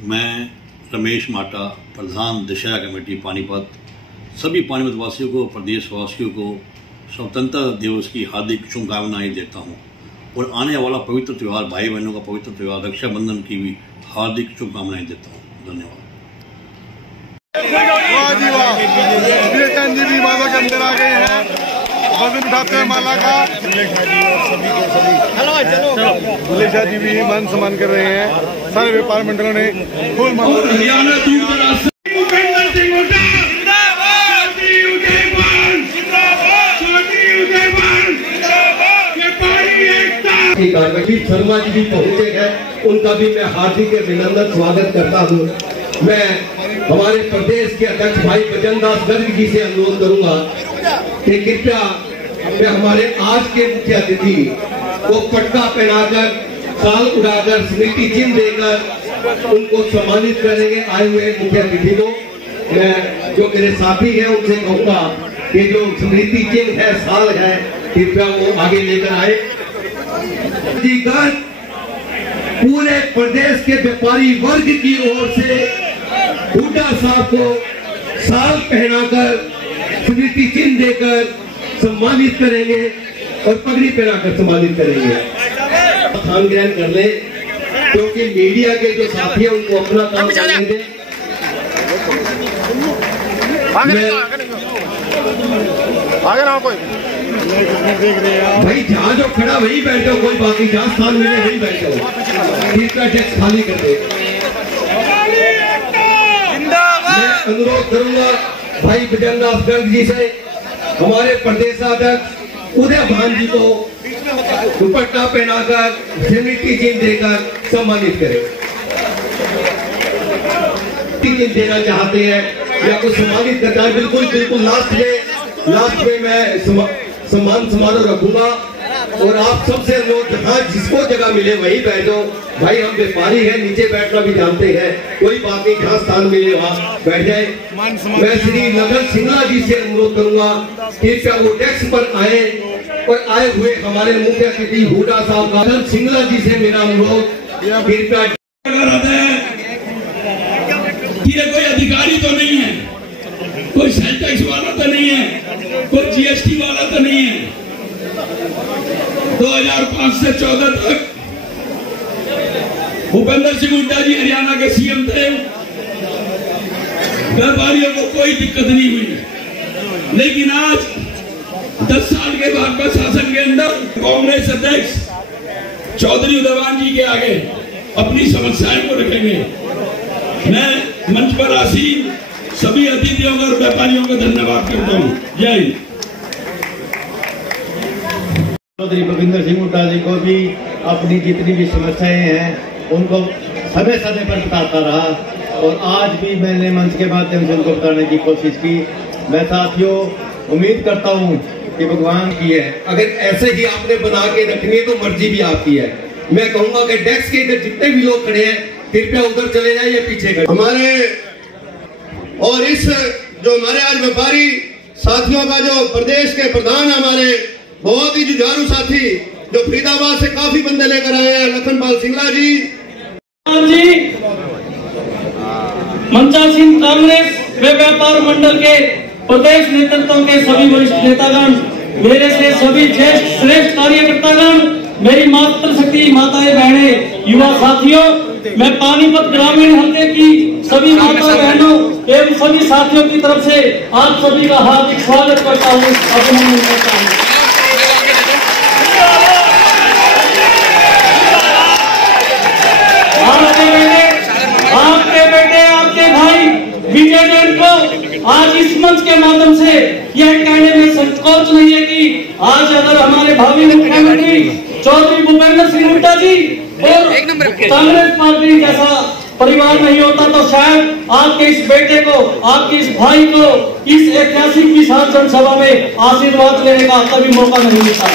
मैं रमेश माटा, प्रधान दिशा कमेटी पानीपत, सभी पानीपत वासियों को, प्रदेशवासियों को स्वतंत्रता दिवस की हार्दिक शुभकामनाएं देता हूं और आने वाला पवित्र त्यौहार, भाई बहनों का पवित्र त्यौहार रक्षाबंधन की भी हार्दिक शुभकामनाएं देता हूं। धन्यवाद। जी भी माला के अंदर आ गए हैं, वजन उठाते हैं माला का। बुल्ले शाह जी भी मान सम्मान कर रहे हैं। सारे व्यापार मंडलों ने फूल माला। शर्मा जी भी पहुंचे हैं, उनका भी मैं हार्दिक अभिनंदन स्वागत करता हूं। मैं हमारे प्रदेश के अध्यक्ष भाई बजनदास गर्ग जी से अनुरोध करूंगा कि कृपया मैं हमारे आज के मुख्य अतिथि को पटका पहनाकर, साल उड़ाकर, स्मृति चिन्ह देकर उनको सम्मानित करेंगे। आए हुए मुख्य अतिथि को मैं, जो मेरे साथी हैं, उनसे कहूंगा कि जो स्मृति चिन्ह है, साल है, कृपया वो आगे लेकर आए। पूरे प्रदेश के व्यापारी वर्ग की ओर से हुड्डा साहब को साल पहनाकर, स्मृति चिन्ह देकर सम्मानित करेंगे और पगड़ी पहनाकर सम्मानित करेंगे। स्थान ग्रहण कर ले, क्योंकि मीडिया के जो साथी हैं उनको अपना काम करने दें। आगे ना कोई भाई, जहाँ जो खड़ा वही बैठो, कोई बाकी जहाँ स्थान मिले वही बैठो। तीसरा डेस्क खाली कर दे। मैं अनुरोध करूंगा भाई बजनदास गर्ग जी से, हमारे प्रदेशाध्यक्ष उदय भान जी को दुपट्टा पहनाकर, स्मृति चिन्ह देकर सम्मानित करें। चिन्ह देना चाहते हैं या कुछ सम्मानित करना है, बिल्कुल लास्ट में मैं सम्मान समारोह रखूंगा और आप सबसे लोग जहाँ जिसको जगह मिले वही बैठो। भाई, हम व्यापारी हैं, नीचे बैठना भी जानते हैं, कोई बात नहीं, जहाँ स्थान मिले वहाँ बैठ जाए। मैं श्री नगर सिंगला जी से अनुरोध करूंगा कि क्या वो डेस्क पर आए और आए हुए हमारे मुख्य अतिथि हुड्डा साहब का सिंगला जी से मेरा अनुरोध, कृपया। ये कोई अधिकारी तो नहीं है, कोई सेल टैक्स वाला तो नहीं है, कोई जीएसटी वाला तो नहीं है। 2005 से 14 तक भूपेंद्र सिंह हुड्डा जी हरियाणा के सीएम थे। व्यापारियों को कोई दिक्कत नहीं हुई, लेकिन आज 10 साल के भाजपा शासन के अंदर कांग्रेस अध्यक्ष चौधरी उदयवान जी के आगे अपनी समस्याएं को रखेंगे। मैं मंच पर आसीन सभी अतिथियों और व्यापारियों को धन्यवाद करता हूँ। जय हिंद। चौधरी भूपेंद्र सिंह हुड्डा जी को भी अपनी जितनी भी समस्याएं हैं उनको समय समय पर बताता रहा और आज भी मैंने मंच के माध्यम से उनको बताने की कोशिश की। मैं साथियों उम्मीद करता हूँ कि भगवान की है, अगर ऐसे ही आपने बना के रखनी है तो मर्जी भी आपकी है। मैं कहूँगा कि डेस्क के इधर जितने भी लोग खड़े हैं कृपया उधर चले जाए या पीछे खड़े। हमारे और इस जो हमारे आज व्यापारी साथियों का जो प्रदेश के प्रधान, हमारे बहुत ही जुझारू साथी जो फरीदाबाद से काफी बंदे लेकर आए हैं, लखनपाल सिंगला जी, मंचासीन कांग्रेस व व्यापार मंडल के प्रदेश नेतृत्व के सभी वरिष्ठ नेतागण, मेरे से सभी ज्येष्ठ श्रेष्ठ कार्यकर्तागण, मेरी मातृशक्ति माताएं बहनें, युवा साथियों, मैं पानीपत ग्रामीण हल्के की सभी माता बहनों एवं सभी साथियों की तरफ से आप सभी का हार्दिक स्वागत करता हूँ, अभिनंदन करता हूँ। आपके बेटे आपके भाई विजय जैन को आज इस मंच के माध्यम से यह कहने में संकोच नहीं है कि आज अगर हमारे भावी मुख्यमंत्री चौधरी भूपेंद्र सिंह हुड्डा जी और कांग्रेस पार्टी जैसा परिवार नहीं होता तो शायद आपके इस बेटे को, आपके इस भाई को इस ऐतिहासिक विशाल जनसभा में आशीर्वाद लेने का कभी मौका नहीं मिलता।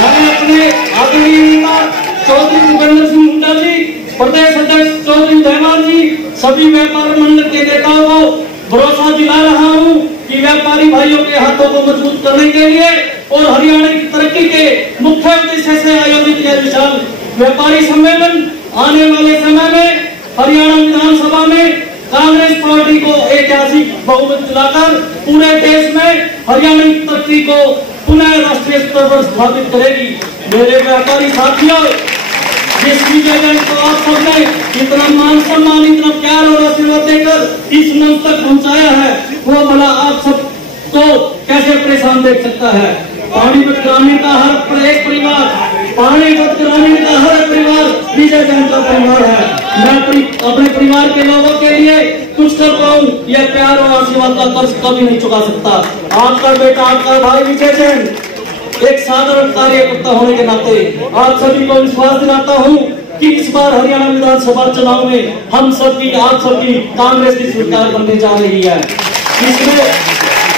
मैंने अपने आदरणीय नेता चौधरी भूपेंद्र सिंह हुड्डा जी, प्रदेश अध्यक्ष चौधरी उदयवान जी, सभी व्यापार मंडल के नेताओं को भरोसा दिला रहा हूं कि व्यापारी भाइयों के हाथों को मजबूत करने के लिए और हरियाणा की तरक्की के मुख्य उद्देश्य से आयोजित यह विशाल व्यापारी सम्मेलन आने वाले समय में हरियाणा विधानसभा में कांग्रेस पार्टी को ऐतिहासिक बहुमत दिलाकर पूरे देश में हरियाणा की तरक्की को पुनः राष्ट्रीय स्तर पर स्थापित करेगी। मेरे व्यापारी साथियों, जिस विजय जयंती को आप सबने इतना मान सम्मान, इतना प्यार और आशीर्वाद देकर इस मंच तक पहुंचाया है, वो भला आप सबको कैसे परेशान देख सकता है। पानीपत ग्रामीण का हर एक परिवार, पानीपत ग्रामीण का हर परिवार विजय जयंती का परिवार है। मैं अपने परिवार के लोगों के लिए कुछ कर पाऊं, यह प्यार और आशीर्वाद का कर्ज कभी नहीं चुका सकता। आपका बेटा, आपका भाई विजय जैन एक साधारण कार्यकर्ता होने के नाते आप सभी को विश्वास दिलाता हूं कि इस बार हरियाणा विधानसभा चुनाव में हम सबकी, आप सबकी कांग्रेस की सरकार बनने जा रही है। इसमें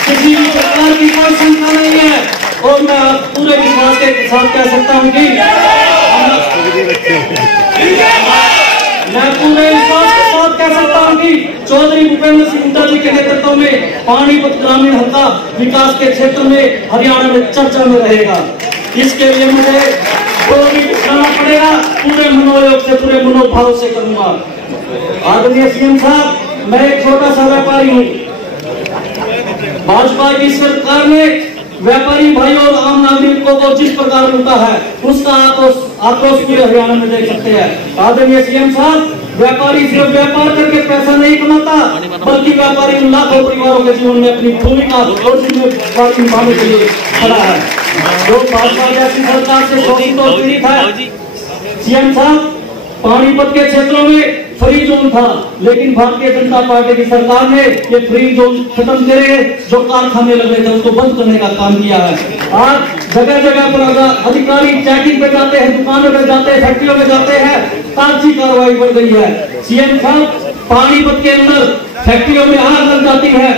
किसी भी प्रकार की कोई शंका नहीं है और मैं पूरे विश्वास के साथ कह सकता हूं कि मैं पूरे विश्वास के साथ कह सकता हूं कि चौधरी भूपेंद्र सिंह हुड्डा जी के नेतृत्व में पानीपत ग्रामीण हल्का विकास के क्षेत्र में हरियाणा में चर्चा में रहेगा। इसके लिए मुझे जो भी करना पड़ेगा पूरे मनोयोग से, पूरे मनोभाव से करूंगा। आदरणीय सीएम साहब, मैं एक छोटा सा व्यापारी हूँ। भाजपा की सरकार ने व्यापारी भाइयों और आम नागरिकों को जिस प्रकार लूटा है, उसका आक्रोश पूरे हरियाणा में देख सकते हैं। आदरणीय सीएम साहब, व्यापारी सिर्फ व्यापार करके पैसा नहीं कमाता, बल्कि व्यापारी लाखों परिवारों के जीवन में अपनी भूमिका और जिम्मेदारी निभाने के लिए खड़ा है। जो भाजपा जैसी सरकार से शोषित और पीड़ित है, सीएम साहब, पानीपत के क्षेत्रों में फ्री जोन था, लेकिन भारतीय जनता पार्टी की सरकार ने ये फ्री जोन खत्म करे, जो कारखाने लगे थे उसको बंद करने का काम किया है। आज जगह जगह पर अधिकारी चेकिंग पे जाते हैं, दुकानों पे जाते हैं, फैक्ट्रियों में जाते हैं, ताजी कार्रवाई बढ़ गई है। सीएम साहब, पानीपत के अंदर फैक्ट्रियों में आग लग जाती है,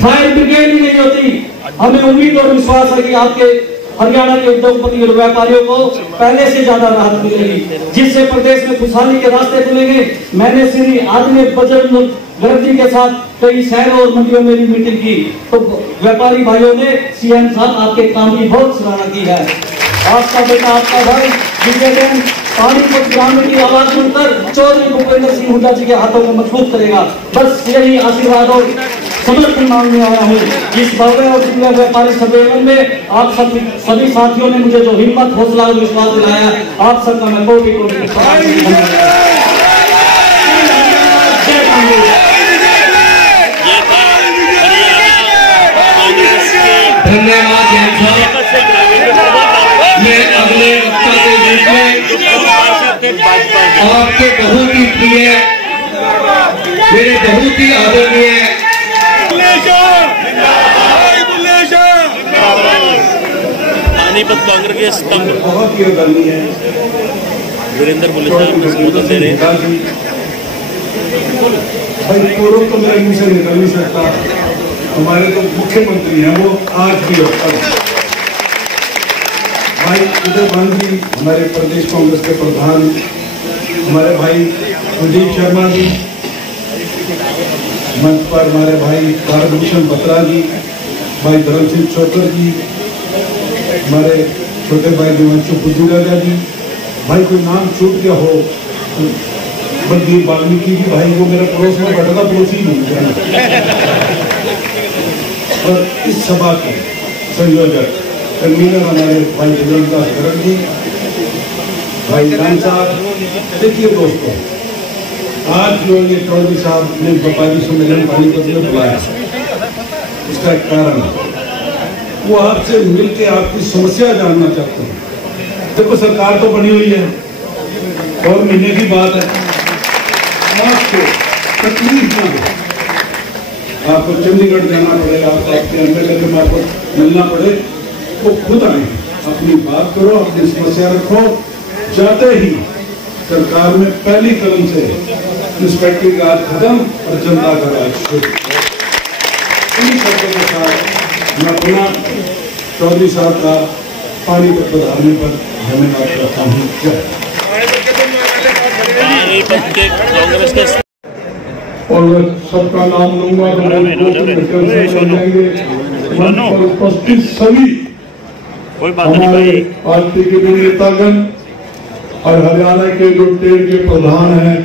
फायर ब्रिगेड भी नहीं होती। हमें उम्मीद और विश्वास है कि आपके हरियाणा के उद्योगपति और व्यापारियों को पहले से ज्यादा राहत मिलेगी, जिससे प्रदेश में खुशहाली के रास्ते खुलेंगे। मैंने श्री आदरणीय बजरंग गर्ग जी के साथ कई शहरों और मंडियों में भी मीटिंग की, तो व्यापारी भाइयों ने सीएम साहब आपके काम की बहुत सराहना की है। आपका बेटा, आपका भाई विजय जैन पानीपत ग्रामीण की आवाज सुनकर चौधरी भूपेंद्र सिंह हुड्डा जी के हाथों को मजबूत करेगा। बस यही आशीर्वाद और समर्थन मांगने आया हूँ। इस भव्य और दिव्य व्यापारी सम्मेलन में आप सभी साथियों ने मुझे जो हिम्मत, हौसला और विश्वास दिलाया, आप सबका मैं कोटि कोटि धन्यवाद। मैं अगले वक्ता के रूप में आपके बहुत ही प्रिय, मेरे बहुत ही आदरणीय पानीपत कांग्रेस के स्तंभ बहुत ही आदरणीय है वीरेंद्र बुलेशा दे रहे हैं। भाई पूर्व तो मेरा मुंह से निकल नहीं सकता, हमारे तो मुख्यमंत्री हैं, वो आज भी होता है। भाई उदय भान जी, हमारे प्रदेश कांग्रेस के प्रधान, हमारे भाई कुलदीप शर्मा जी, मंच पर हमारे भाई तारभूषण बत्रा जी, भाई धर्म सिंह चौकर जी, हमारे छोटे भाई देवांशु पुजुराजा जी। भाई कोई नाम छूट गया हो तो बलबीर वाल्मीकि जी, भाई वो मेरा पड़ोस में बैठा था, पड़ोसी नहीं। और इस सभा के संयोजक कन्वीनर हमारे भाई बजरंग दास गर्ग जी, भाई राम साहब। देखिए दोस्तों, आज जो ये चौधरी साहब ने व्यापारी सम्मेलन पानीपत में बुलाया, इसका एक कारण है, वो आपसे मिलकर आपकी समस्या जानना चाहते हैं। देखो सरकार तो बनी हुई है और महीने की बात है, आपको तकलीफ ना हो, आपको चंडीगढ़ जाना पड़ेगा, आपके एमएलए के मार्फत मिलना पड़े, वो खुद आए, अपनी बात करो, अपनी समस्या रखो। जाते ही सरकार में पहली कदम से इंस्पेक्टर का राज खत्म और जनता का राज शुरू। इन शब्दों के साथ मैं अपना चौधरी साहब का पानीपत पधारने पर धन्यवाद करता हूँ। और सबका नाम लूंगा तो उपस्थित सभी हमारे पार्टी के नेतागण, और हरियाणा के जो ट्रेड के प्रधान हैं,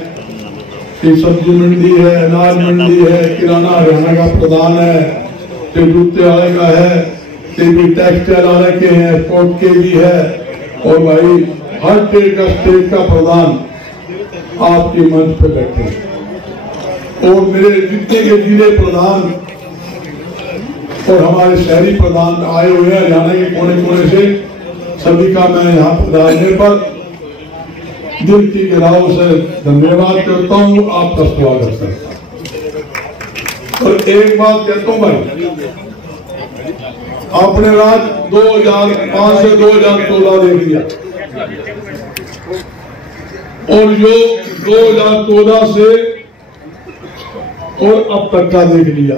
कि सब्जी मंडी है, अनाज मंडी है, किराना हरियाणा का प्रधान है, तो जूते वाले का है, तो भी टेक्सटाइल वाले के हैं, एक्सपोर्ट के भी है, और भाई हर ट्रेड का स्टेट का प्रधान आपके मंच पे बैठे हैं। और मेरे जितने के जिले प्रधान और हमारे शहरी प्रधान आए हुए हैं हरियाणा के कोने कोने से, सभी का मैं यहाँ पधारने पर दिल की गहराइयों से धन्यवाद करता हूँ, आपका स्वागत करता हूँ। और एक बात कहता हूँ भाई, आपने राज 2005 से 2014 देख लिया, और जो 2014 से और अब तक का देख लिया।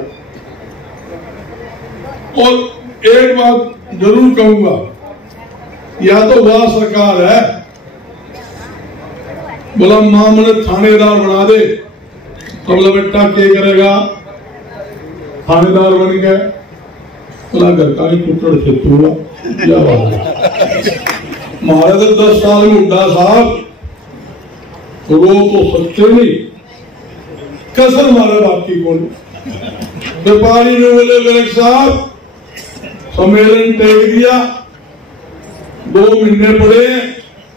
और एक बात जरूर कहूंगा, या तो वह सरकार है बोला मां मुझे थानेदार बना दे, तो बोला बेटा क्या करेगा, थानेदार बन गया, बोला घर का ही टुकड़ से तूड़ा क्या बात है। मारे तो 10 साल में उड्डा साहब रो तो सच्चे नहीं, कसर मारे बाप की कौन। व्यापारी ने बोले गर्ग साहब सम्मेलन टेक दिया, 2 महीने पड़े,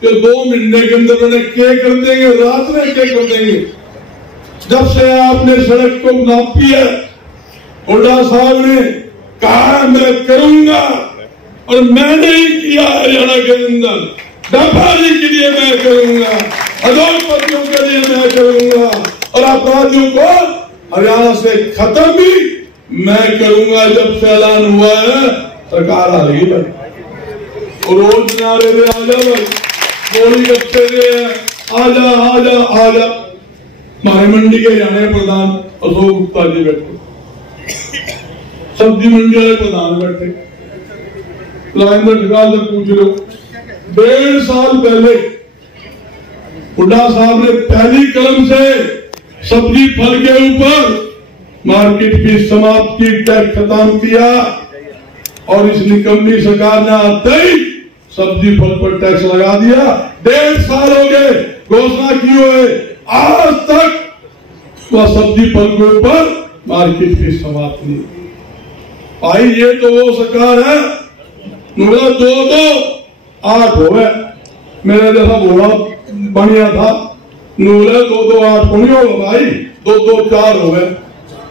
कि 2 महीने के अंदर उन्हें क्या कर देंगे, रात में क्या कर देंगे। जब से आपने सड़क को नापी है, हुड्डा साहब ने कहा मैं करूंगा, और मैंने ही किया हरियाणा के अंदर। व्यापारी के लिए मैं करूंगा, उद्योगपतियों के लिए मैं करूंगा, और अपराधियों को हरियाणा से खत्म भी मैं करूंगा। जब से ऐलान हुआ है सरकार आ रही है, रोज नारे दे आजा भाई, गोली गप्पे दे आजा आजा आजा। हमारे मंडी के हरियाणा प्रधान अशोक गुप्ता जी बैठे, सब्जी मंडी वाले प्रधान बैठे, राजेंद्र ठिकाल से पूछ लो। 1.5 साल पहले हुड्डा साहब ने पहली कलम से सब्जी फल के ऊपर मार्केट फीस समाप्त की, टैक्स खत्म किया, और इस निकम्मी सरकार ने आते ही सब्जी फल पर टैक्स लगा दिया। 1.5 साल हो गए घोषणा की हुए, आज तक वह सब्जी फल के ऊपर मार्केट फीस समाप्त नहीं। भाई ये तो वो सरकार है, 2-2-8 हो गए, मेरा जैसा बोला बढ़िया था, 2-2-8 नहीं होगा भाई, 2-2-4 हो गए।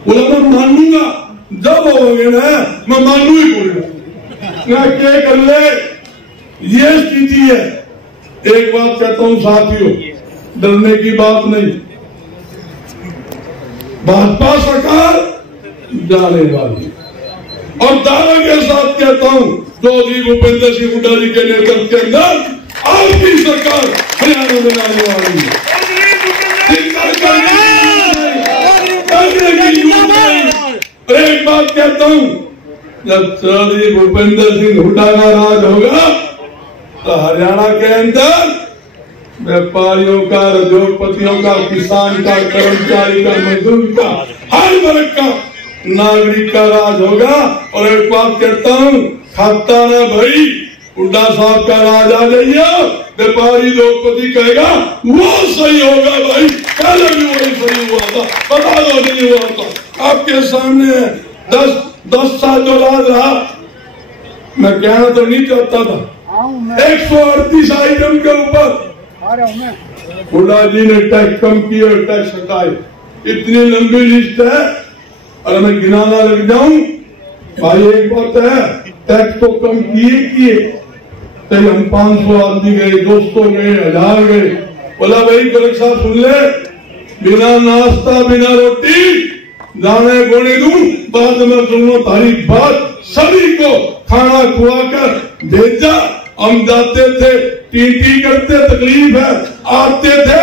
बोला मैं मानूंगा, जब होगे ना मैं मानू ही बोलूंगा, क्या कर ले, ये स्थिति है। एक बात कहता हूं साथियों, डरने की बात नहीं, भाजपा सरकार जाने वाली, और दावे के साथ कहता हूं चौधरी भूपेंद्र सिंह हुड्डा जी के नेतृत्व के अंदर आपकी सरकार हरियाणा में आने वाली है। एक बात कहता हूं, जब चौधरी भूपेंद्र सिंह हुड्डा का राज होगा तो हरियाणा के अंदर व्यापारियों का, उद्योगपतियों का, किसान का, कर्मचारी का, मजदूर का, हर वर्ग का नागरिक का राज होगा। और एक बात कहता हूं, खाता ना भाई, हुड्डा साहब का राज आ जाइए, व्यापारी उद्योगपति कहेगा वो सही होगा भाई, पहले भी वही सही हुआ था, बता दो नहीं हुआ था, आपके सामने 10 साल जो राज रहा, मैं कहना तो नहीं चाहता था, 138 आइटम के ऊपर हुड्डा जी ने टैक्स कम किए और टैक्स हटाए। इतनी लंबी लिस्ट है, और मैं गिनाना लग जाऊं भाई। एक बात है, टैक्स तो कम किए, तो हम 500 आदमी गए, 200 गए, 1000 गए। बोला भाई कलेक्टर साहब सुन ले, बिना नाश्ता बिना रोटी जाने गोने दूं, बाद में सुनो तारी बात, सभी को खाना खुआकर भेजा। हम जाते थे, टी करते, तकलीफ है, आते थे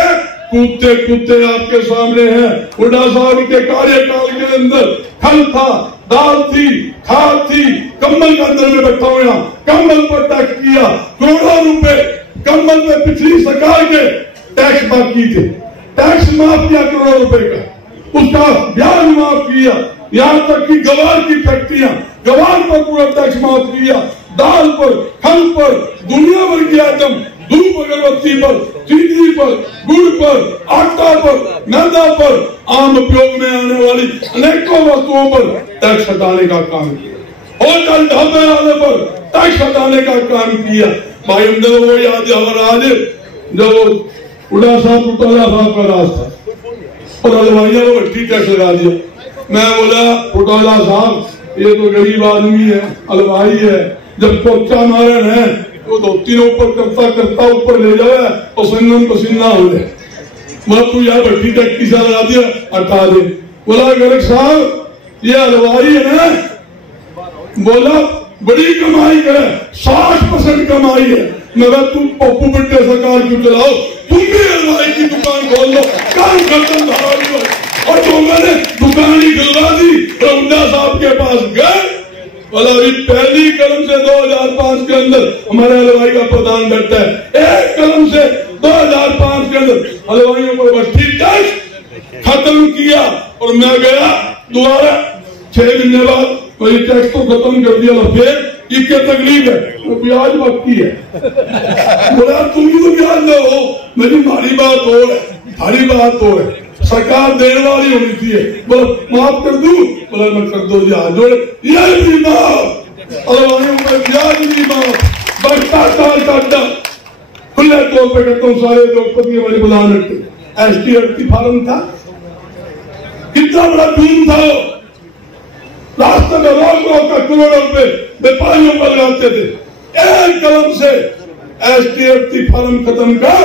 कूदते कूदते आपके सामने है। हुड्डा साहब के कार्यकाल के अंदर खल था, दाल थी, खाद थी, कंबल के अंदर में बैठा हुआ, कंबल पर टैक्स किया, करोड़ों रुपए कंबल में पिछली सरकार के टैक्स बाकी थे, टैक्स माफ किया करोड़ों रुपए का, उसका ब्याज माफ किया, यहाँ तक कि गवार की फैक्ट्रियां, गवार पर पूरा टैक्स माफ किया, दाल पर, खल पर, दुनिया भर की आइटम धूप अगरबत्ती पर, चीनी पर, गुड़ पर, आटा पर, मैदा पर, आम उपयोग में आने वाली अनेकों वस्तुओं पर टैक्स हटाने का काम किया। होटल ढाबे वाले पर टैक्स हटाने का काम किया। भाई हमने वो याद है आज जब उड़ा साहब पुटाला साहब का राज था और हलवाइया को भट्टी टैक्स लगा दिया। मैं बोला पुटाला साहब ये तो गरीब आदमी है, हलवाई है, जब पोचा मारे हैं तो धोती ने ऊपर करता करता ऊपर ले जाए और संगम पसीना हो जाए। बोला तू यार भट्टी टैक्स किसा लगा दिया, हटा दे। बोला गर्ग साहब ये हलवाई है ना, बोला बड़ी कमाई करे, 60% कमाई है। मगर तुम पप्पू बिट्टे सरकार क्यों चलाओ, तुम भी हलवाई की दुकान खोल लो, काम खत्म धारा। और लोगों ने दुकान ही खुलवा दी। रउंडा साहब के पास गए, बोला अभी पहली कलम से 2005 के अंदर हमारे हलवाई का प्रधान बैठा है, एक कलम से 2005 के अंदर हलवाइयों को भट्टी टैक्स खत्म किया। और मैं गया दोबारा 6 महीने बाद वही टैक्स को खत्म कर दिया। फिर क्या तकलीफ है, वो ब्याज बाकी है। बोला तुम ही तो ब्याज दो, मेरी मारी बात हो है, थारी बात हो है, सरकार देने वाली होनी चाहिए। बोला माफ कर दूं, बोला मैं कर दो ब्याज जोड़े, यह भी माफ, अलवाइयों पर ब्याज भी माफ, भ्रष्टाचार का खुले तौर पर कहता हूँ। सारे द्रौपदी वाले प्रधान ST फार्म था, कितना बड़ा जून था, रास्ते में रोक का करोड़ों रुपए व्यापारियों पर लगाते थे। एक कलम से ST फार्म खत्म कर,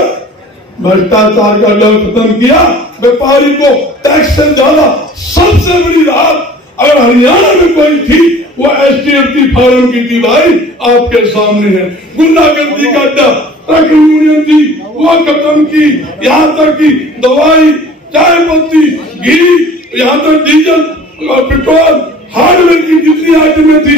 भ्रष्टाचार का डर खत्म किया, व्यापारी को टैक्स से ज्यादा सबसे बड़ी राहत अगर हरियाणा में कोई थी वो ST फार्म की थी। भाई आपके सामने है। गुंडागर्दी का डर ट्रक यूनियन थी, वो खत्म की। यहाँ तक की दवाई, चाय पत्ती, घी, यहाँ तक डीजल, पेट्रोल, हार्डवेयर की जितनी आइटमें थी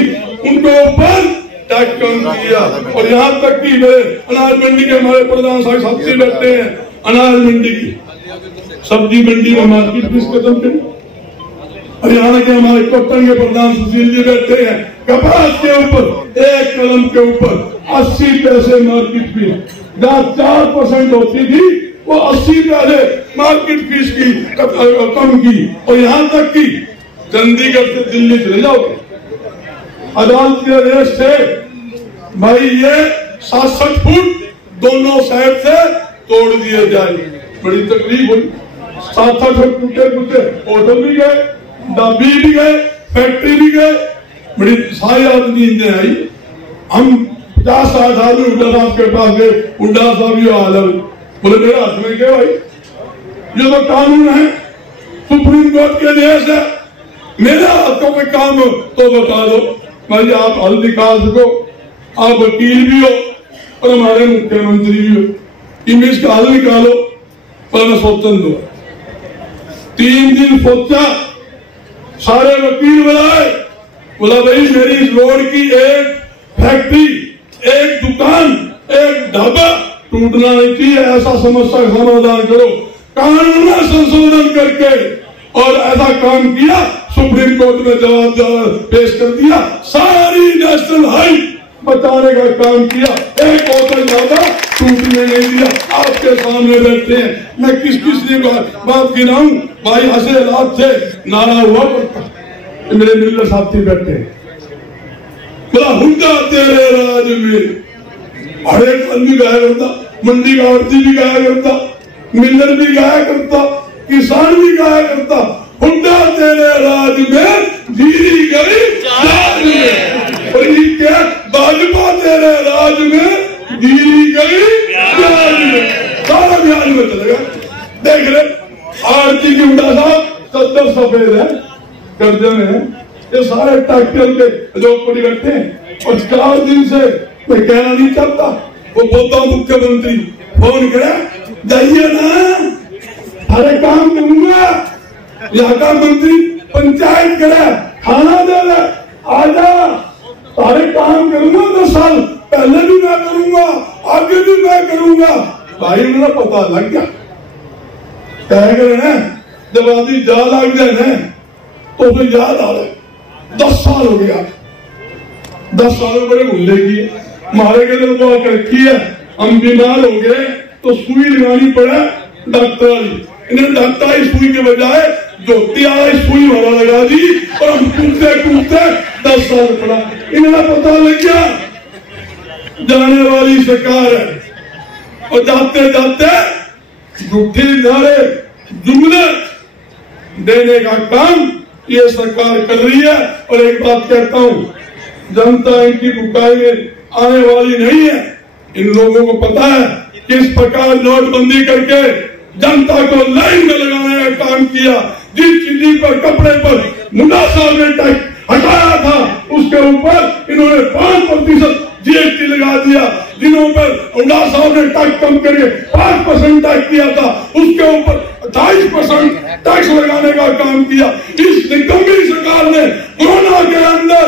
उनको ऊपर टैक्स कम किया। और यहाँ तक कि अनाज मंडी के हमारे प्रधान साहब सब्जी बैठते हैं, अनाज मंडी की सब्जी मंडी में मार्केट फीस खत्म करी। हरियाणा के हमारे कप्तान के प्रधान सुशील जी बैठे हैं, कपास के ऊपर एक कलम के ऊपर 80 पैसे मार्केट फीस, जहाँ 4% होती थी वो 80 पैसे मार्केट फीस की कम की। और यहाँ तक की चंडीगढ़ से दिल्ली चले जाओगे, अदालत के आदेश से भाई ये 67 फुट दोनों साइड से तोड़ दिए जाए। बड़ी तकलीफ हुई, 7-8 टूटे फूटे होटल भी गए, ढाबी भी गए, फैक्ट्री भी गए, बड़ी सारी आदमी नींदें आई। हम 50-60 आदमी हुड्डा साहब के पास गए, हुड्डा साहब ये हाल है। बोले मेरे हाथ में क्या भाई, ये तो कानून है, सुप्रीम कोर्ट के आदेश है, मेरे हाथों में काम हो तो बता दो। भाई आप हल दिखा सको, आप वकील भी हो और हमारे मुख्यमंत्री भी हो, इमेज का हल निकालो। पर मैं सोचन दो, 3 दिन सोचा, सारे वकील बुलाए, बोला भाई मेरी इस रोड की एक फैक्ट्री, एक दुकान, एक ढाबा टूटना नहीं चाहिए, ऐसा समस्या का समाधान करो। कानून में संशोधन करके और ऐसा काम किया, सुप्रीम कोर्ट में जवाब पेश कर दिया, सारी नेशनल हाईवे बचाने का काम किया, एक होटल ज्यादा टूटने नहीं दिया। आपके सामने बैठे हैं, मैं किस किस लिए बात गिनाऊं। भाई ऐसे हालात थे, नारा हुआ करता, मेरे मिलर साथी बैठे बोला हुड्डा तेरे राज में, हर एक आदमी गाया करता, मंडी का आड़ती भी गाया करता, मिलर भी गाया करता, किसान भी गाया करता, हुड्डा तेरे राज में जीरी गई जाज में। और ये क्या, भाजपा तेरे राज में जीरी गई जाज में, सारा ब्याज में चलेगा। देख ले आरती की हुड्डा साहब 70 सफेद है, कर्जे में है, ये सारे ट्रैक्टर के जो पड़ी बैठे हैं। और 4 दिन से कोई कहना नहीं चाहता, वो बोलता मुख्यमंत्री फोन करे, जाइए ना, हरे काम करूंगा, यहाँ का मंत्री पंचायत करे, खाना दे दे, आजा, सारे काम करूंगा, 10 साल पहले भी मैं करूंगा, आगे भी मैं करूंगा। भाई मेरा पता लग गया, कह गए ना, जब आदमी जा लग जाए ना तो फिर याद आ रहा है। 10 साल हो गया, 10 सालों बड़े भूले की मारे के लिए दुआ रखी है, हम बीमार हो गए तो सुई लगानी पड़े डॉक्टर वाली, इन्हें डॉक्टर सुई के बजाय जोती सुई वाला लगा दी और हम कूदते कूदते 10 साल पड़ा। इन्हें पता लग गया जाने वाली सरकार है और जाते जाते झूठे नारे जुमले देने का काम ये सरकार कर रही है। और एक बात कहता हूं, जनता इनकी बुकाई में आने वाली नहीं है। इन लोगों को पता है किस प्रकार नोटबंदी करके जनता को लाइन में लगाने का काम किया। जिस चीज पर कपड़े पर मुन्ना साहब ने टैक्स हटाया था उसके ऊपर इन्होंने 5% जीएसटी लगा दिया। जिन्हों पर हुड्डा साहब ने टैक्स कम करके 5% टैक्स किया था उसके ऊपर 28% टैक्स लगाने का काम किया। इस निकम्मी सरकार ने कोरोना के अंदर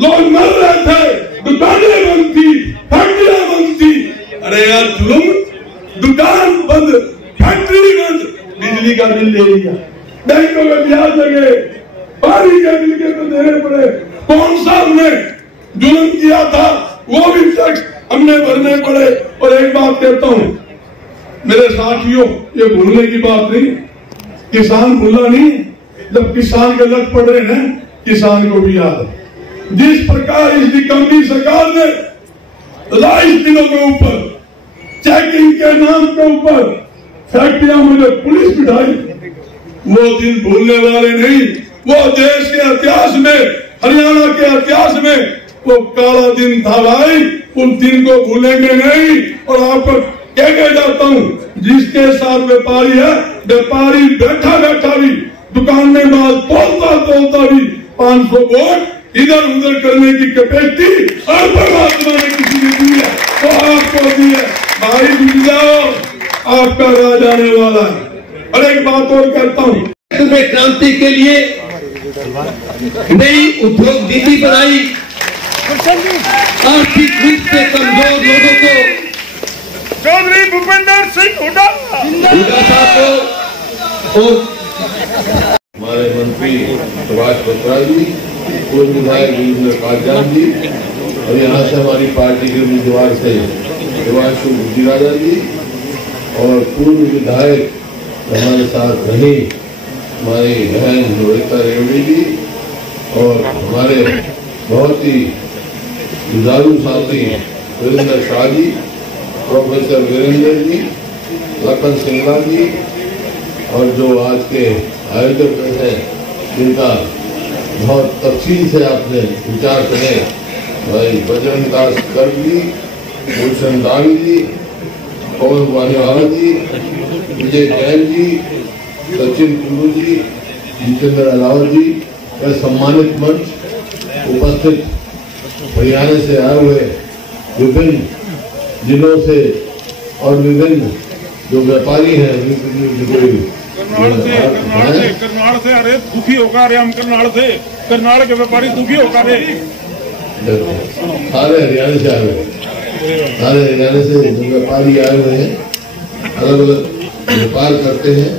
लोग मर रहे थे, दुकानें बंद थी, फैक्ट्रियां बंद थी। अरे यार जुल्म, दुकान बंद, फैक्ट्री बंद, बिजली का बिल ले लिया, बैंकों में ब्याज लगे, पानी के बिल के तो देने पड़े। कौन सा हमने जुल्म किया था वो भी टैक्स हमने भरने पड़े। और एक बात कहता हूं मेरे साथियों, ये भूलने की बात नहीं, किसान भूला नहीं। जब किसान के लट पड़ रहे हैं किसान को भी याद है। जिस प्रकार इस निकम्मी सरकार ने राइस मिलों के ऊपर चेकिंग के नाम के ऊपर फैक्ट्रियां में जो पुलिस बिठाई, वो दिन भूलने वाले नहीं। वो देश के इतिहास में, हरियाणा के इतिहास में वो काला दिन था भाई, उन दिन को भूलेंगे नहीं। और आपको कह के जाता हूं, जिसके साथ व्यापारी है, व्यापारी बैठा बैठा भी दुकान में माल तोलता भी 500 वोट इधर उधर करने की कैपेसिटी और परमात्मा ने किसी ने दी है तो आपको दी है। भाई जुट जाओ, आपका राज आने वाला है। और एक बात और कहता हूँ, तुम्हें क्रांति के लिए नई उद्योग नीति बनाई, आर्थिक रूप से कमजोर लोगों को चौधरी भूपेंद्र सिंह हुड्डा साहब को और हमारे मंत्री सुभाष बत्रा जी, पूर्व विधायक वीरेंद्र कादयान जी और यहाँ से हमारी पार्टी के उम्मीदवार थे देवांशु गुजराजा जी और पूर्व विधायक हमारे साथ रही हमारी बहन लोहिता रेवड़ी जी और हमारे बहुत ही जुझारू साथी वीरेंद्र शाह जी, प्रोफेसर वीरेंद्र जी, लखन सिंगला जी और जो आज के आयोजक हैं जिनका बहुत तफसील से आपने विचार करे, भाई बजरंग दास गर्ग जी, भूषण दांग जी, पवन वानिवाला जी, विजय जैन जी, सचिन कुल्लू जी, जितेंद्र अलावा जी का सम्मानित मंच उपस्थित हरियाणा से आए हुए विभिन्न जिलों से और विभिन्न जो व्यापारी हैं, करनाल से अरे दुखी होकर हम करनाल के व्यापारी दुखी होकर सारे हरियाणा से आए हुए, सारे हरियाणा से जो व्यापारी आए हुए हैं, अलग अलग व्यापार करते हैं,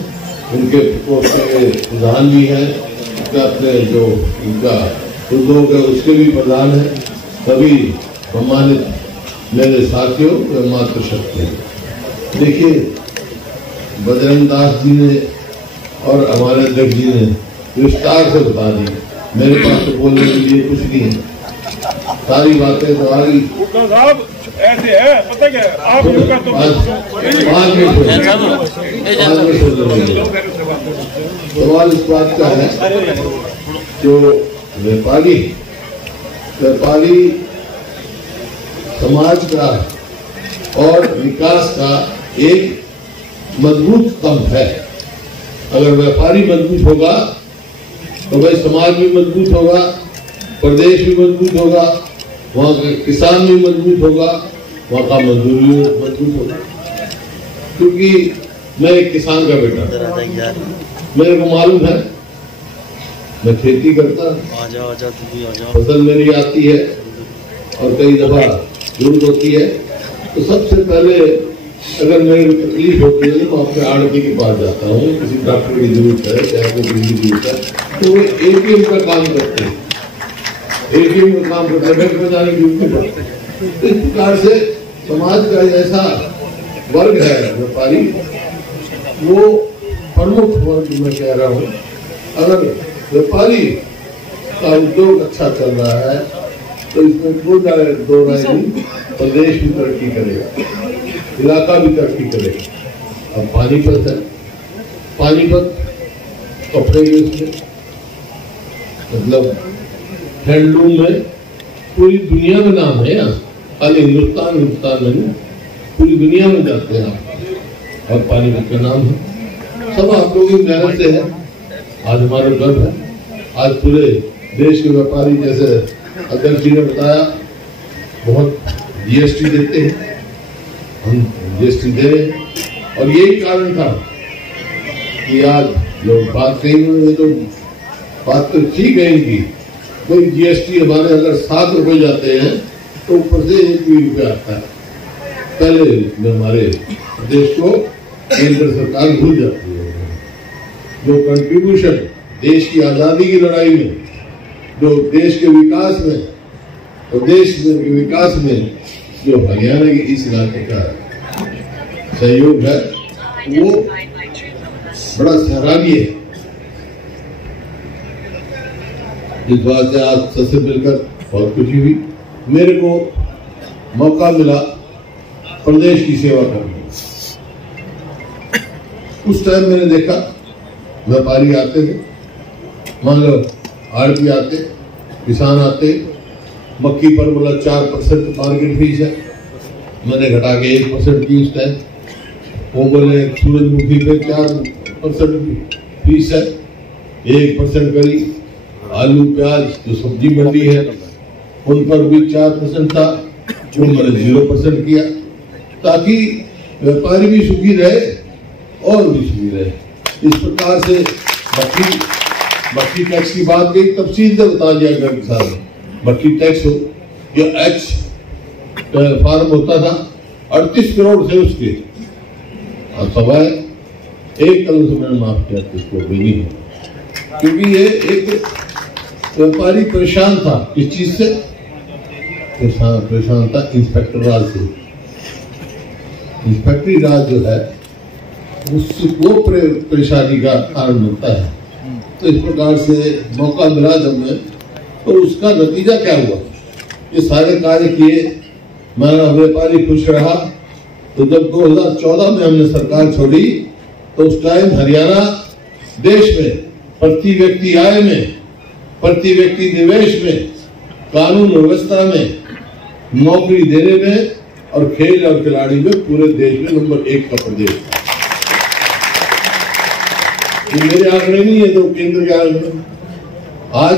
उनके प्रधान भी हैं, अपने जो उनका उद्योग है उसके भी प्रधान है, सभी सम्मानित मेरे साथियों व मातृशक्ति हैं। देखिए बजरंग दास जी ने और हमारे अध्यक्ष जी ने विस्तार से बता दी, मेरे पास तो बोलने के लिए कुछ नहीं है, सारी बातें तुम्हारी ऐसे है। पता क्या आप सवाल इस बात का है, जो व्यापारी समाज का और विकास का एक मजबूत स्तंभ है। अगर व्यापारी मजबूत होगा तो भाई समाज भी मजबूत होगा, प्रदेश भी मजबूत होगा, वहाँ का किसान भी मजबूत होगा, वहाँ का मजदूर भी मजबूत होगा। क्योंकि मैं एक किसान का बेटा, मेरे को मालूम है, मैं खेती करता, फसल मेरी आती है और कई दफा जरूरत होती है, तो सबसे पहले अगर मेरी तकलीफ होती है तो अपने आड़ती के पास जाता हूँ, किसी डॉक्टर की जरूरत है, चाहे कोई बिजली की जरूरत है, तो वो एटीएम का काम करते हैं, एटीएम का काम करते हैं, बैंक में जाने की जरूरत नहीं पड़ती। इस प्रकार से समाज का ऐसा वर्ग है व्यापारी, वो प्रमुख वर्ग में कह रहा हूँ। अगर व्यापारी का उद्योग अच्छा चल रहा है तो इसमें कोई दो राय नहीं, प्रदेश भी तरक्की करेगा, इलाका भी तरक्की करेगा। अब पानीपत है, पानीपत कपड़े के उसमें मतलब हैंडलूम में पूरी दुनिया में नाम है। यहाँ खाली हिंदुस्तान में नहीं, पूरी दुनिया में जाते हैं आप, और पानीपत का नाम है। सब आप लोगों की मेहनत से है, आज हमारा गर्व है। आज पूरे देश के व्यापारी, जैसे अध्यक्ष जी ने बताया, बहुत जीएसटी देते हैं, हम जीएसटी दे रहे हैं। और यही कारण था कि आज लोग बात कही, तो बात तो ठीक है इनकी, कोई जीएसटी हमारे अगर 7 रुपए जाते हैं तो ऊपर से 1 भी रुपया आता है। पहले हमारे देश को केंद्र सरकार भूल जाती है। जो कंट्रीब्यूशन देश की आजादी की लड़ाई में, जो देश के विकास में, तो देश के विकास में जो हरियाणा के इस इलाके का सहयोग है, वो बड़ा सराहनीय है। इस बात से आज सबसे मिलकर बहुत खुशी हुई। मेरे को मौका मिला प्रदेश की सेवा करने। उस टाइम मैंने देखा व्यापारी आते थे, मान लो आड़ती आते, किसान आते, मक्की पर बोला 4% मार्केट फीस है, मैंने घटा के 1% की उस टाइम। वो बोले सूरजमुखी पे 4% फीस है, 1% करी। आलू प्याज जो सब्जी मंडी है उन पर भी 4% था, वो मैंने 0% किया, ताकि व्यापारी भी सुखी रहे और भी सुखी रहे। इस प्रकार से मक्की टैक्स की बात गई, तफसील से बता दिया गया किसान ने। मक्की टैक्स हो या एच फार्म होता था 38 करोड़ थे उसके, और सवाए 1 करोड़ से मैंने माफ किया इसको भी नहीं, क्योंकि ये एक व्यापारी परेशान था। इस चीज से परेशान था इंस्पेक्टर राज से। इंस्पेक्टरी राज जो है उससे वो परेशानी का कारण बनता है। तो इस प्रकार से मौका मिला जब मैं, तो उसका नतीजा क्या हुआ, ये सारे कार्य किए, मेरा व्यापारी खुश रहा। तो जब 2014 में हमने सरकार छोड़ी, तो उस टाइम हरियाणा देश में प्रति व्यक्ति आय में, प्रति व्यक्ति निवेश में, कानून व्यवस्था में, नौकरी देने में और खेल और खिलाड़ी में पूरे देश में नंबर 1 का प्रदेश। ये मेरे आंकड़े नहीं है, तो केंद्र के आंकड़े। आज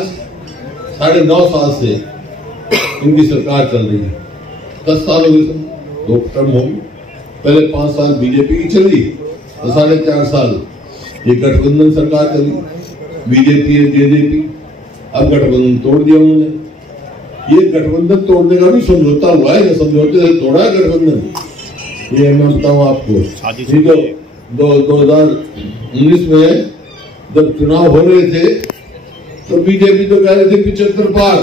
9.5 साल से इनकी सरकार चल रही है। 10 साल हो गए, 2 टर्म होगी। पहले 5 साल बीजेपी की चली, तो 4.5 साल ये गठबंधन सरकार चली, बीजेपी और जेजेपी। अब गठबंधन तोड़ दिया उन्होंने। ये गठबंधन तोड़ने का भी समझौता हुआ है, समझौते से तोड़ा है गठबंधन। ये मैं बताऊं आपको, ठीक है, 2019 में जब चुनाव हो रहे थे तो बीजेपी तो कह रहे थे 75 पार,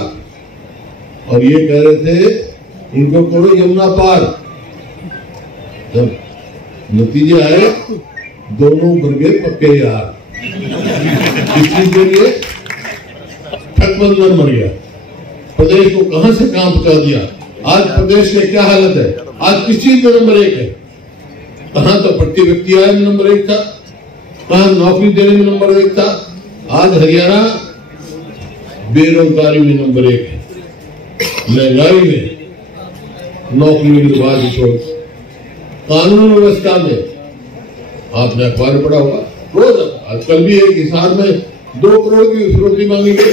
और ये कह रहे थे इनको करो यमुना पार। जब नतीजे आए, दोनों बन गए पक्के यार। इस चीज के लिए ठगबंधन बन गया, प्रदेश को कहां से कहां पहुंचा दिया। आज प्रदेश की क्या हालत है, आज किस चीज में नंबर 1 है। कहां तो प्रति व्यक्ति आय में नंबर 1 था, कहां नौकरी देने में नंबर 1 था। आज हरियाणा बेरोजगारी में नंबर 1 है, महंगाई में, नौकरी के बाद छोड़, कानून व्यवस्था में। आपने अखबार में पढ़ा होगा, रोज आजकल भी एक हिसार में 2 करोड़ की फिरौती मांगी गई।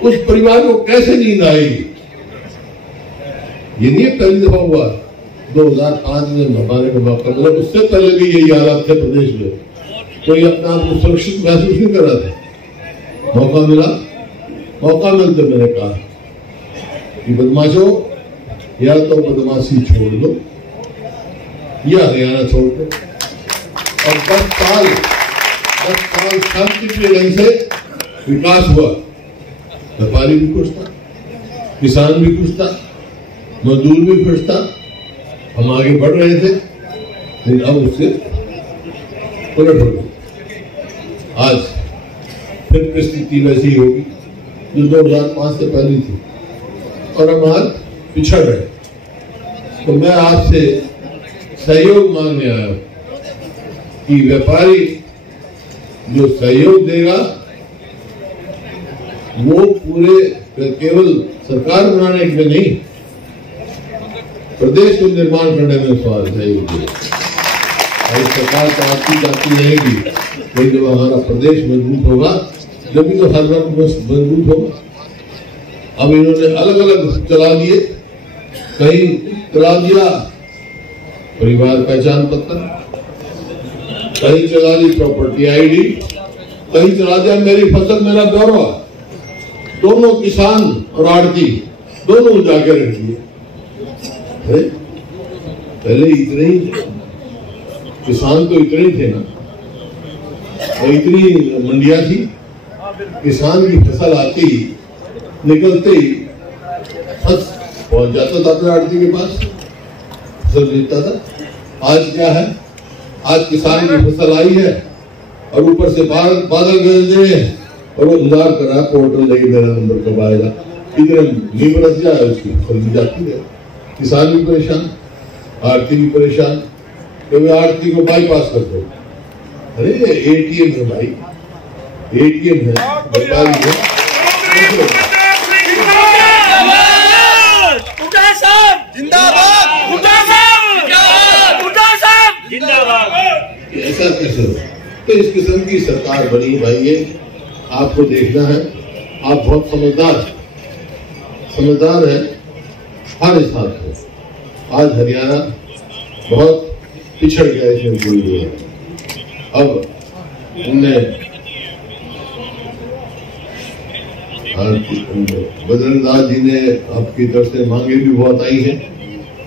उस परिवार को कैसे नींद आएगी। ये नहीं पहली दफा हुआ, 2005 में हमारे को मौका मिला, उससे पहले भी यही हालात थे प्रदेश में। कोई अपने आप को सुरक्षित महसूस नहीं कर रहा था। मौका मिला, मौका मिलते मैंने कहा कि बदमाशों, या तो बदमाशी छोड़ दो या हरियाणा छोड़ दो। और 10 साल शांतिप्रिय ढंग से विकास हुआ। व्यापारी भी खुश था, किसान भी खुश था, मजदूर भी खुश था, हम आगे बढ़ रहे थे, लेकिन अब उससे पलट हो गई। आज फिर परिस्थिति वैसी ही होगी जो 2005 से पहले थी और हम आज पिछड़ रहे। तो मैं आपसे सहयोग मांगने आया हूं कि व्यापारी जो सहयोग देगा वो पूरे केवल सरकार बनाने में नहीं, प्रदेश को निर्माण करने में सहयोग देगा। सरकार तो आती जाती रहेगी, लेकिन जब हमारा प्रदेश मजबूत होगा जब तो हर वर्ग मजबूत होगा। अब इन्होंने अलग अलग चला दिए, कहीं चला दिया परिवार पहचान पत्र, कहीं चला दी प्रॉपर्टी आईडी, कहीं चला दिया मेरी फसल मेरा ब्यौरा। दोनों किसान और आड़ती दोनों जाके रख दिए। पहले इतने ही किसान तो इतने ही थे ना, और इतनी मंडियां थी, किसान की फसल आती निकलते ही पहुंच जाता था अपने आड़ती के पास, फसल लेता था। आज क्या है, आज किसान की फसल आई है और ऊपर से बादल गरज रहे हैं और वो इंतजार कर रहा है पोर्टल लेके मेरा नंबर कब आएगा। इतने नहीं बरस जाए उसकी फसल भी जाती है, किसान भी परेशान, आड़ती भी परेशान, क्योंकि आड़ती को बाईपास कर दो। अरे एटीएम है भाई, एटीएम है, व्यापारी है। ऐसा कैसे हो? तो इस किस्म की सरकार बनी भाई, ये आपको देखना है। आप बहुत समझदार है हर हिसाब से। आज हरियाणा बहुत पिछड़ गया इसमें भूल गया। अब हमने बजरंग दास जी ने आपकी तरफ से मांगे भी बहुत आई हैं,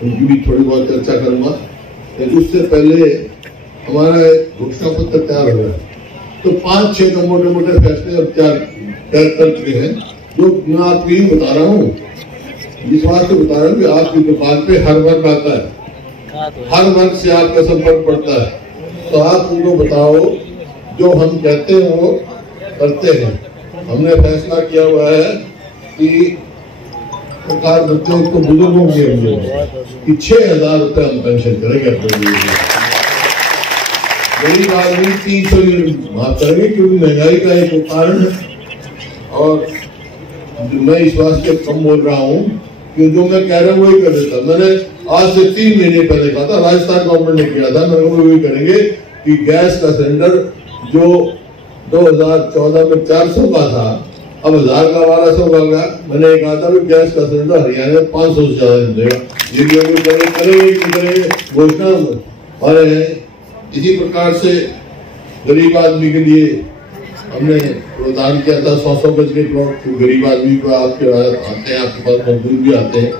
उनकी भी थोड़ी बहुत चर्चा करूंगा। उससे पहले हमारा घोषणा पत्र तैयार हो रहा है, तो 5-6 तो मोटे मोटे फैसले अब तय कर चुके हैं, जो मैं आपको यही बता रहा हूँ, इस बात से बता रहा हूँ कि आपकी दुकान पे हर वर्ग आता है, हर वर्ग से आपका संपर्क पड़ता है। तो आप उनको बताओ जो हम कहते हैं वो करते हैं। हमने फैसला किया हुआ है कि सरकार बच्चों को बुजुर्गों के लिए कि 6,000 रुपये हम पेंशन करेंगे अपने लिए। गरीब आदमी 300 यूनिट माफ करेंगे, क्योंकि महंगाई का एक कारण है। और मैं इस वास्ते कम बोल रहा हूँ कि जो मैं कह रहा हूँ वही कर देता। मैंने आज से 3 महीने पहले कहा था, राजस्थान गवर्नमेंट ने किया था, मैं वही करेंगे कि गैस का सिलेंडर जो 2014 में 400 का था, अब 1000 का 1200 का गया। मैंने कहा था कि गैस का सिलेंडर हरियाणा में 500 से ज्यादा मिलेगा। ये करेंगे घोषणा और इसी प्रकार से गरीब आदमी के लिए हमने प्रदान किया था 100 गज के प्लॉट। गरीब आदमी को आपके आते हैं, आपके पास मजदूर भी आते हैं,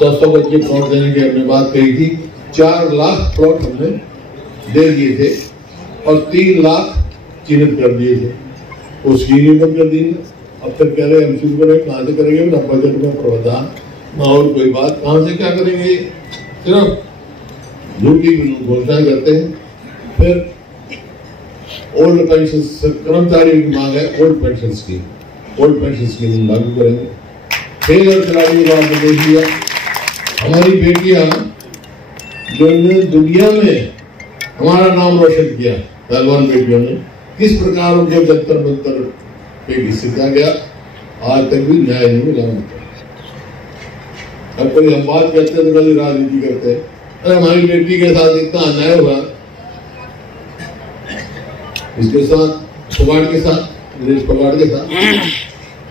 100 गज के प्लॉट देने की हमने बात कही थी। 4 लाख प्लॉट हमने दे दिए थे और 3 लाख चिन्हित कर दिए थे, वो स्कीम बंद कर दी। अब तक कह रहे हम शुरू करें, कहाँ से करेंगे ना, बजट में प्रावधान और कोई बात, कहाँ से क्या करेंगे, सिर्फ झूठी घोषणा करते हैं। फिर ओल्ड पेंशन कर्मचारी की मांग है, ओल्ड पेंशन स्कीम लागू करेंगे। खेल और खिलाड़ियों का आपने देख लिया, हमारी बेटियां जो दुनिया में हमारा नाम रोशन किया, पहलवान बेटियों ने, किस प्रकार उनको जंतर मंतर पे घिसा गया, आज तक भी न्याय नहीं मिला। अब कोई हम बात करते हैं तो कभी राजनीति करते हैं। अरे हमारी बेटी के साथ इतना अन्याय हुआ, इसके साथ फोगाट के साथ, दिनेश फोगाट के साथ,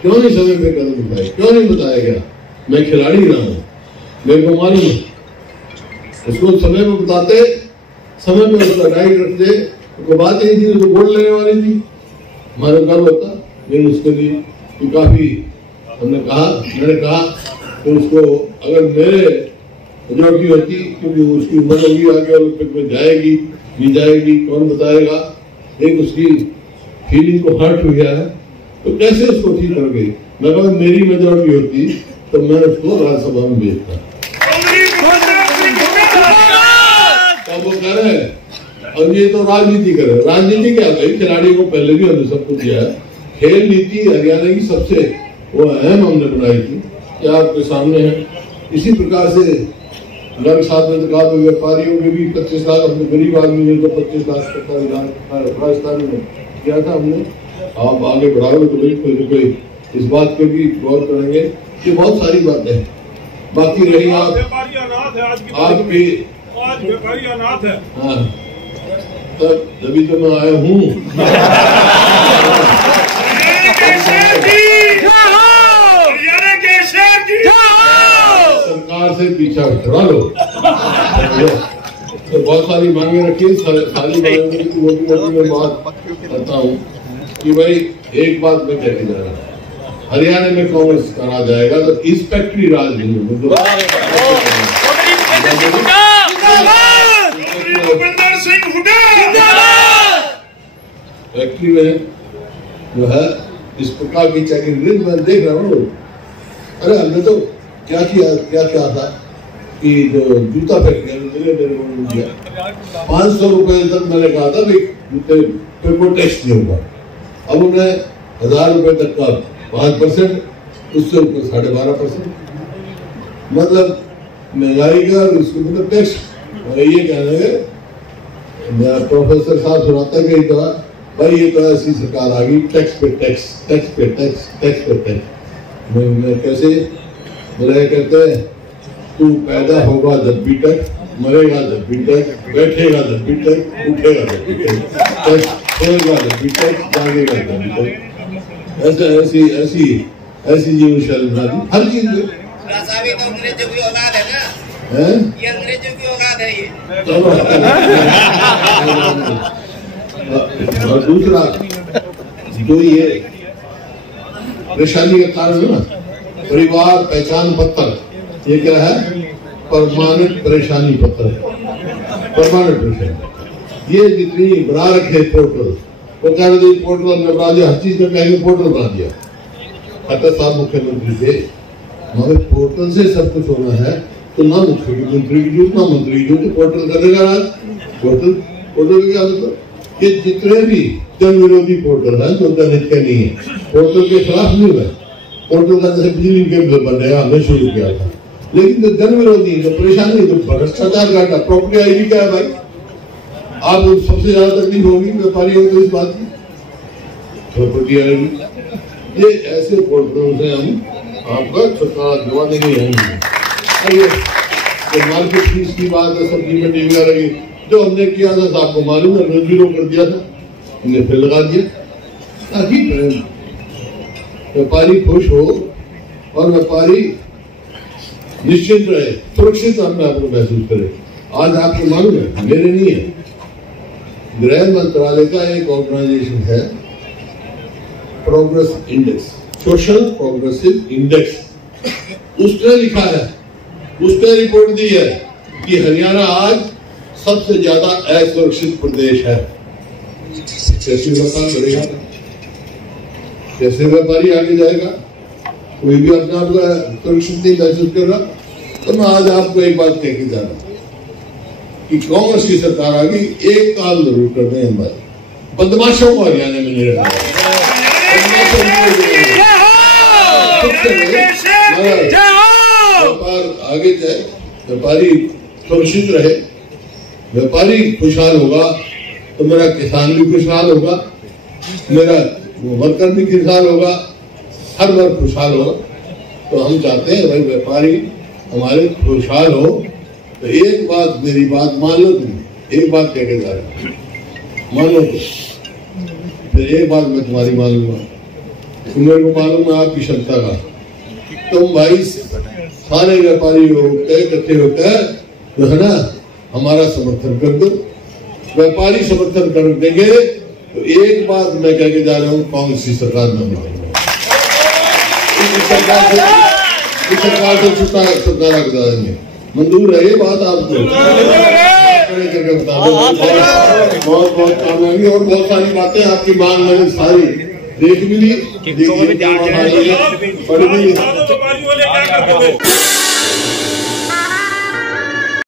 क्यों नहीं समय पे कदम उठाए, क्यों नहीं बताया गया? मैं खिलाड़ी रहा हूं, मेरे को मालूम है। उसको समय पे बताते, समय पे उसका राइट रखते, तो बात यही थी, उसको वोट लेने वाली थी, हमारा गर्व होता। लेकिन उसके लिए काफी मैंने कहा कि उसको अगर मेरे मेजोरिटी होती, क्योंकि उसकी उम्र होगी आगे ओलंपिक में जाएगी नहीं जाएगी कौन बताएगा, एक उसकी फीलिंग को हर्ट हो गया है, तो कैसे उसको ठीक कर गई। मैं कहा मेरी मेजोरिटी होती तो मैं उसको राज्यसभा में भेजता। अब वो कह रहे हैं अब ये तो राजनीति कर रहे हैं। राजनीति क्या है? खिलाड़ी को पहले भी हमने सब कुछ दिया है। खेल नीति हरियाणा की सबसे वो अहम हमने बनाई थी, क्या आपके सामने है। इसी प्रकार से लग साथ में कहा तो व्यापारियों के भी 25 लाख, अपने गरीब आदमी को 25 लाख राजस्थान में किया था हमने। आप आगे बढ़ाओगे तो कोई न कोई इस बात पे भी गौर करेंगे। ये बहुत सारी बातें हैं। बाकी रही आप भी आज व्यापारी अनाथ है। हाँ, तब जब तो मैं आया हूँ। सरकार से पीछा छुड़ा लो। तो बहुत सारी मांगे रखी, सारी मांगे की मोटी में बात करता हूँ कि भाई एक बात मैं कहने जा रहा हूँ, हरियाणा में कांग्रेस करा जाएगा तो इंस्पेक्टरी राज नहीं होगा। फैक्ट्री में जो है इस प्रकार की चेकिंग मैं देख रहा हूँ। अरे हमने तो क्या किया था कि जो जूता फैक्ट्री 500 रुपए तक मैंने कहा था भाई जूते पे कोई टैक्स नहीं होगा। अब उन्हें 1000 रुपए तक का 5%, उससे ऊपर 12.5%, मतलब महंगाई का उसको मतलब टैक्स। ये कहना है मेरा प्रोफेसर साहब सुनाता है कई बार, भाई ये तो ऐसी सरकार आ गई, टैक्स पे टैक्स, टैक्स पे टैक्स, टैक्स पे टैक्स। मैं कैसे बोले, कहते हैं तू पैदा होगा जब भी टैक्स, मरेगा जब भी टैक्स, बैठेगा जब भी टैक्स, उठेगा जब भी टैक्स, सोएगा जब भी टैक्स, जागेगा जब भी टैक्स। ऐसी ऐसी ऐसी जीवन शैली बना दी हर चीज में। तो अंग्रेजों की औलाद है ना, ये अंग्रेजों की औलाद है ये। और दूसरा जो ये परेशानी का कारण है ना, परिवार पहचान पत्र, ये क्या है? परमानेंट परेशानी पत्र, परमानेंट परेशानी। ये जितनी बना रखे पोर्टल, वो कह रहे पोर्टल में बना दिया, हर चीज में कहेंगे पोर्टल बना दिया। खट्टर साहब मुख्यमंत्री थे, मगर पोर्टल से सब कुछ होना है तो ना मुख्यमंत्री की जरूरत, ना मंत्री की जरूरत, पोर्टल करेगा राज। पोर्टल पोर्टल क्या मतलब? ये जितने भी जन विरोधी पोर्टल है जो जनहित के नहीं है, पोर्टल के खिलाफ नहीं है। पोर्टल का जैसे बिजली के बिल बन रहा है, हमने शुरू किया था, लेकिन जो जन विरोधी जो परेशानी, जो भ्रष्टाचार करना, प्रॉपर्टी आईडी क्या है भाई? आप सबसे ज्यादा तकलीफ होगी व्यापारियों को इस बात की, प्रॉपर्टी आईडी। ये ऐसे पोर्टलों से हम आपका छुटकारा दिलवा देंगे। तो मार्केट फीस की बात है, सब्जी मंडी वगैरह की, जो हमने किया था आपको मालूम है, जीरो कर दिया था, हमने फिर लगा दिया ताकि व्यापारी खुश हो और व्यापारी निश्चित रहे, सुरक्षित अपने आप को महसूस करे। आज आपको मालूम है, मेरे नहीं है, गृह मंत्रालय का एक ऑर्गेनाइजेशन है progress index, social progressive index, उसने लिखा है, उसने रिपोर्ट दी है कि हरियाणा आज सबसे ज्यादा असुरक्षित प्रदेश है। कैसे व्यापार करेगा, कैसे व्यापारी आगे जाएगा? कोई भी अपने आप को सुरक्षित नहीं महसूस कर रहा। तो मैं आज आपको एक बात कह के जा रहा कि कांग्रेस की सरकार आ गई, एक काम जरूर कर रहे हैं भाई, बदमाशों को हरियाणा में नहीं रखना। व्यापार आगे जाए, व्यापारी सुरक्षित रहे, व्यापारी खुशहाल होगा तो मेरा किसान भी खुशहाल होगा, मेरा वर्कर भी खुशहाल होगा, हर वर्ग खुशहाल होगा। तो हम चाहते हैं भाई व्यापारी हमारे खुशहाल हो। तो एक बात, मेरी बात मान लो, तुम एक बात कह के जा रहे मान लो, फिर एक बात मैं तुम्हारी मान लूंगा, मेरे को मालूम है आपकी क्षमता का। तुम भाई सारे व्यापारी इकट्ठे होकर जो है ना हमारा समर्थन कर दो, व्यापारी समर्थन कर देंगे तो एक बात मैं कह के जा रहा हूँ, कांग्रेस की सरकार न सरकार से छुटकारा करा देंगे। मंजूर है ये बात आपको? करके बता दो, बहुत बहुत कामयाबी और बहुत सारी बातें आपकी मांग मैंने सारी देख भी ली, पढ़ भी ली।